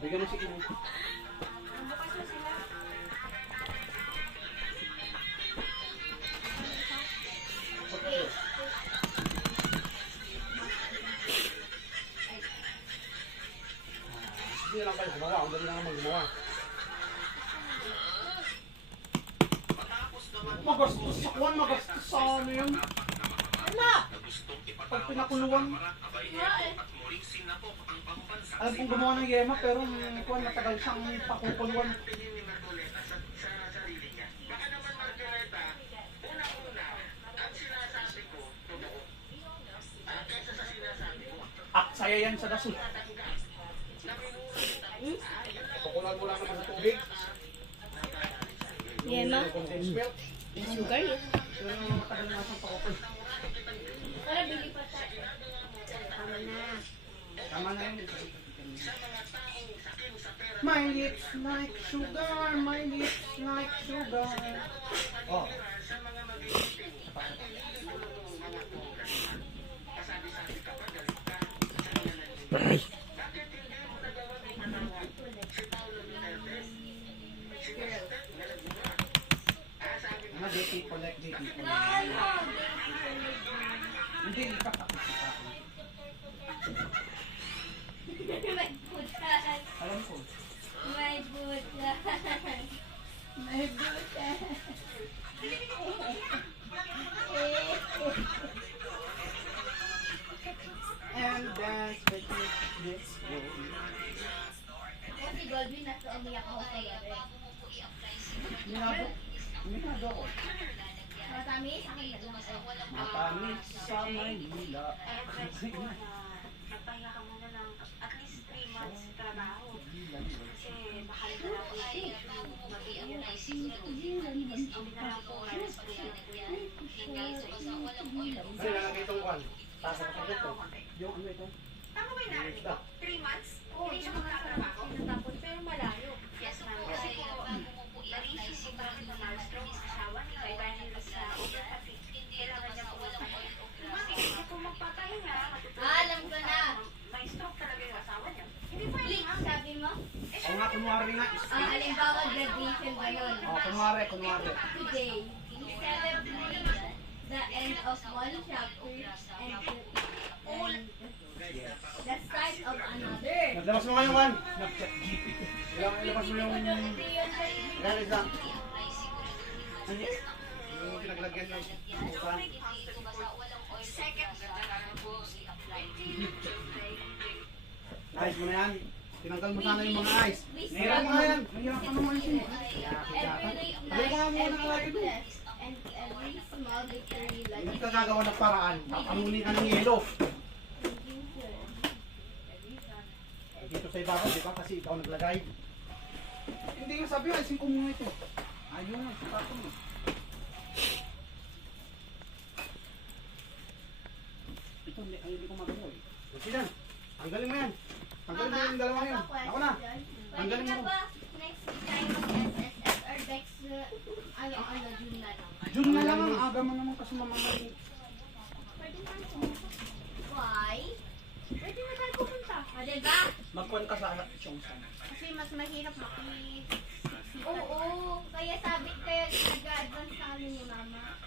Bigyan mo si Ino. Bukas na sila. Hindi lang kayo gumawa. Ang dali lang naman gumawa. Magastos sa kuwan. Magastos sa ano yun. Ano? Pag pinakuluan. Alam kong gumawa ng yema pero yung kuwan matagal siyang pakukuluan. Saya yan sa daso. Kukulan mo lang naman sa tubig. Yema? Condensed milk. Sugar yun. Pero yung matagal na siyang pakukul. Para bili pa tayo. Tama na. Tama na yun. My lips like sugar, my lips like sugar. Oh. Ay. Mga gay people like gay people. Hindi, ipapakita ko. May butas. Alam ko. May butas. May butas. And dance with me this way. Kasi Goldwyn, nasa umiyak ako sa gabi. Minado ko. Matamis, akin na lang. Matamis sa Maynila. Nagpahinga ka muna ng at least 3 months trabaho. Kasi mahal na lang po mag-iyon ay hindi na lang po malas ko yan. Kasi lalagay itong kwan. Tasa ka dito. Yung ano ito? Tama ba yung narinig ko? 3 months? Hindi siya magtatrabaho? Natapos, pero malayo. Yes, ma'am. Kasi po, na-issue ko rin ng milestone sa asawa niya. Kaya dahil sa overfatigue, kailangan niya po magpahinga. Hindi po magpapahinga. Alam ko na. May stroke talaga yung asawa niya. Hindi pa Blink, sabi mo? O nga, kunwari nga. Halimbawa, graduation gano'n. O, kunwari. Today, we celebrate the end of one chapter and the start of another. Naglabas mo ngayong kwan. Nag-chat GPT. Ilabas mo yung... Galit lang. Ano yun? Yung pinaglagyan ng... Ice mo na yan. Tinanggal mo sana yung mga ice. Nahirap mo na yan. Nahirap ka naman yun. Alay ka nga muna nga ito. And every small victory like Hindi ka gagawa ng paraan. Papamunin ka ng yelo. Dito sa ibabaw, di ba? Kasi ikaw naglagay. Hindi yung sabi, alisin ko muna ito. Ayun, sapato mo. Ito, hindi ko magano eh. Kasi yan, tanggalin mo yan. Tanggalin mo yung dalawa yun. Ako na. Tanggalin Pwede mo. na ba next time mag-SSS or next June na lang? June na lang ang aga mo naman kasi mamamali. Pwede na Why? Pwede na tayo pupunta. O, diba? Magkuhan ka sa Chongsan. Kasi mas mahirap Oo, kaya nag-advance sa amin ni Mama.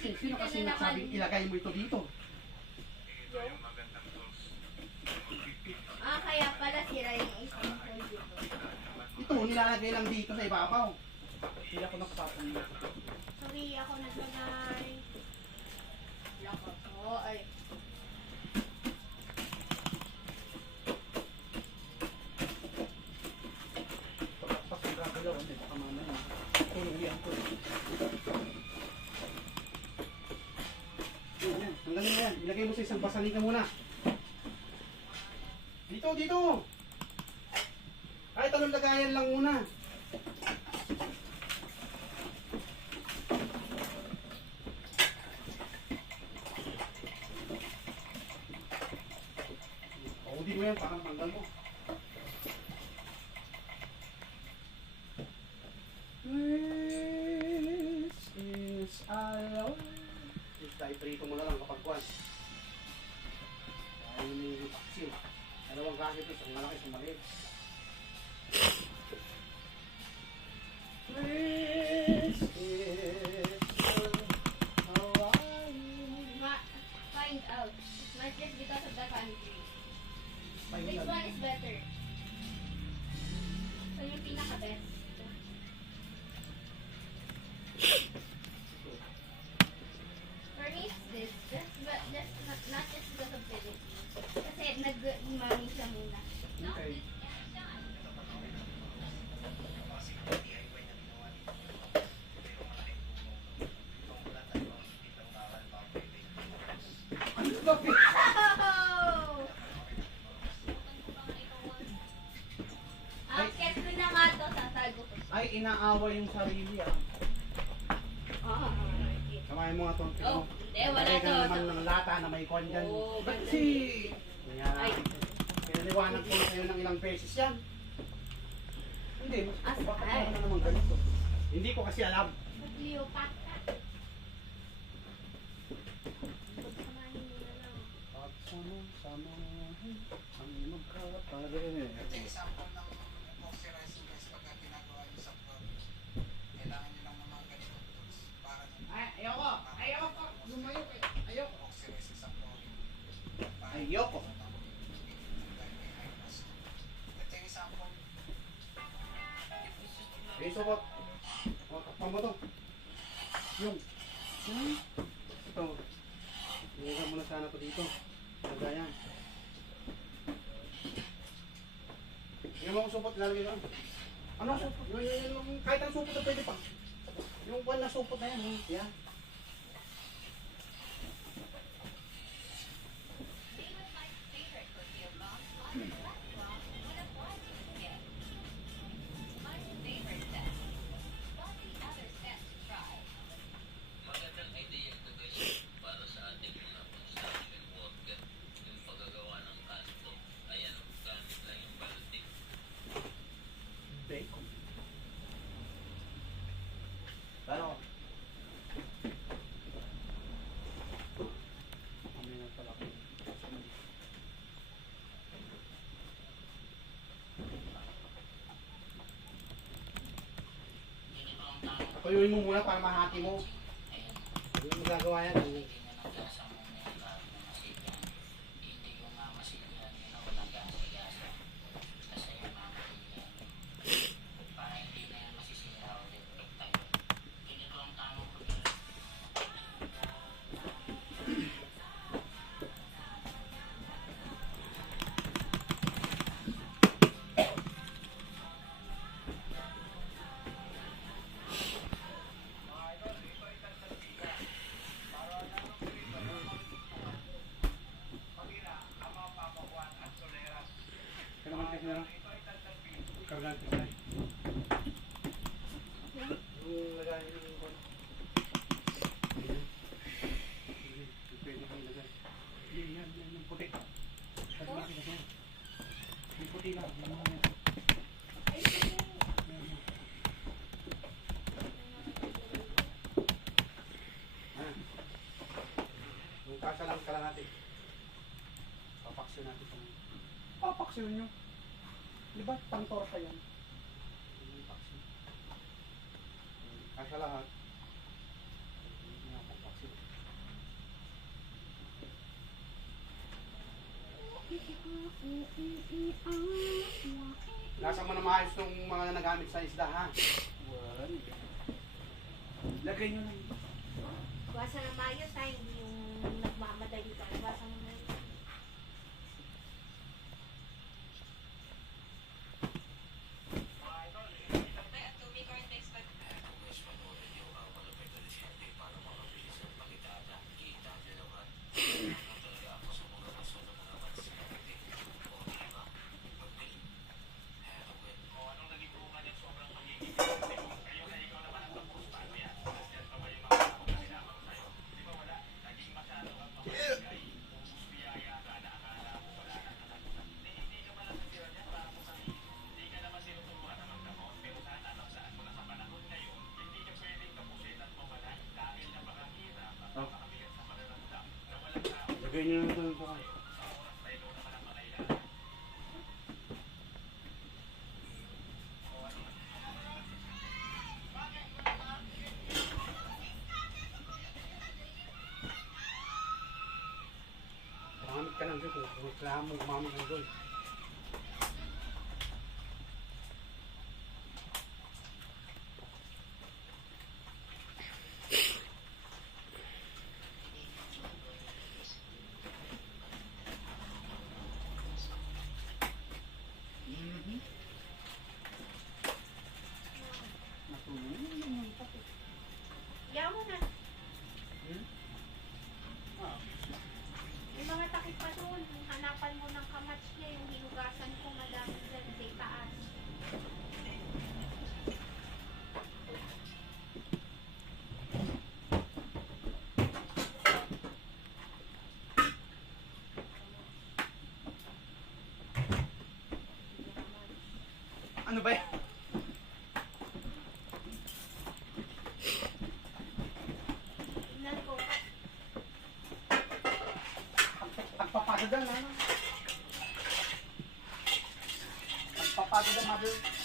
Sino kasi nagsabing ilagay mo ito dito? Kaya pala sira yung isang hole dito. Ito, nilalagay lang dito sa ibabaw. Hindi ako nakapapang. Sorry, ako naglagay. Lako to, ay. Pagkakas yung gagalaw, hindi baka mamaya. Tuluyan ko. Yan, tanggalin mo yan. Ilagay mo sa isang basanika muna. Dito! Kahit anong lagayan lang muna. Paudi mo yan, parang tanggal mo. This is our Just prito mo na lang kapag kwan. Dahil may vaccine. Dalawang klase ito, isang malaki, isang maliit. This is Hawaii. Find out. Not just because of the country. Find Which out. one is better? So yung pinaka-best. For me, it's this. Not just because of Philippines. Kasi nag-mami siya muna. Okay. Ang laki! Oh! Akit ko na nga to, tatago ko. Ay, inaaway yung sarili ah. Oo. Samahin mo nga ito. Oh, hindi, wala Lagay ka to. naman ng lata na may kwan dyan. Oo, Ba't ganun. si... Ay. Yan. Pinaliwanag ko na sa'yo ng ilang beses yan. Hindi, As- bakit ay. na naman ganito? Hindi ko kasi alam. Cleopatra. Pagsamahin mo na lang. Pagsama-samahin ang magkapare. Kasi example ng moisturizing guys pagka ginagawa nyo sa vlog, kailangan nyo lang ng mga ganitong tools para Ayoko! Ayoko! Lumayo kayo! Ayoko! moisturize sa vlog. Ayoko! Ito yung example. Eh, supot! O, takpan mo to. Yung. Ito. Iwagan mo na sana to dito. Lagayan. Tingnan mo kung supot, lalagay ko lang. Ano ang supot? Kahit ang supot na pwede pa. Yung buwan na supot na yan. Yan. Magandang idea ito guys para sa ating mga construction worker. Yung paggagawa ng kanto. Ayan, gamit lang yung balde. Bacon. Pero, kami na pala ko. Tuyuin mo muna para mahati mo. Hindi mo gagawa yan. Hindi nyo ng gasa mo na yung lahat ng masigyan. Hindi yung masigyan nyo na walang gasa-gasa. Kasi yung masigyan. Para hindi na yan masisira ulit pag tayo. Ganito ang tamang pagkakas. Kaya naman kasi na. Kargan ko na. Yung lagay ng kon. Ayan. Sige, pwede kang ilagay. Yan, yung puti. Kasi laki kasi yan. Yung puti lang. Yung mga yan. Ay, sige. Yan, yan. Ah. Yung kasa lang kala natin. Papaksyon natin. Papaksyon nyo. Di ba pang-torta yan? Yung paksyon. Kasa lahat. Hindi na papaksyon. Lasa mo na maayos ng mga nagamit sa isda, ha? Lagay nyo lang. Iwasan ng mayos ha, hindi yung nagmamadali ka. Iwasan mo na yun. Guys, panoorin nyo ang malapit na diskarte para makabilis ang pakitada. Kita nyo naman. Ano talaga ako sa mga rason ng mga bansa natin. O diba? Magaling. Eto, wait. Anong naging bunga niya sobrang magiging kayo na ikaw naman ang tapos. Paano yan? Yan pa ba yung mga pagkasinamang sa'yo? Di ba wala? Naging masyado kang pamaligay. Ubus biyaya ka na akala mo wala na katapusan. Hindi ka pala natira niya para mo sarili. Hindi ka naman sinuturuan na magdamot. Pero sana nagsaan mo na sa panahon ngayon, hindi ka pwedeng tapusin at mawalan dahil napakahirap at napakabigat sa mararamdam na walang tao Lagay nyo lang ito. sa oras na ito naman ang mangailangan. lang doon kung kailangan mo gumamit ng doon. Yaw mo na. Ah, Yung mga takip pa doon, hanapan mo ng kamats niya, yung hinugasan ko madami dyan sa itaas. ano ba yan? Tingnan ko. Nagpapasa dyan, ano? Nagpapasa dyan, mother.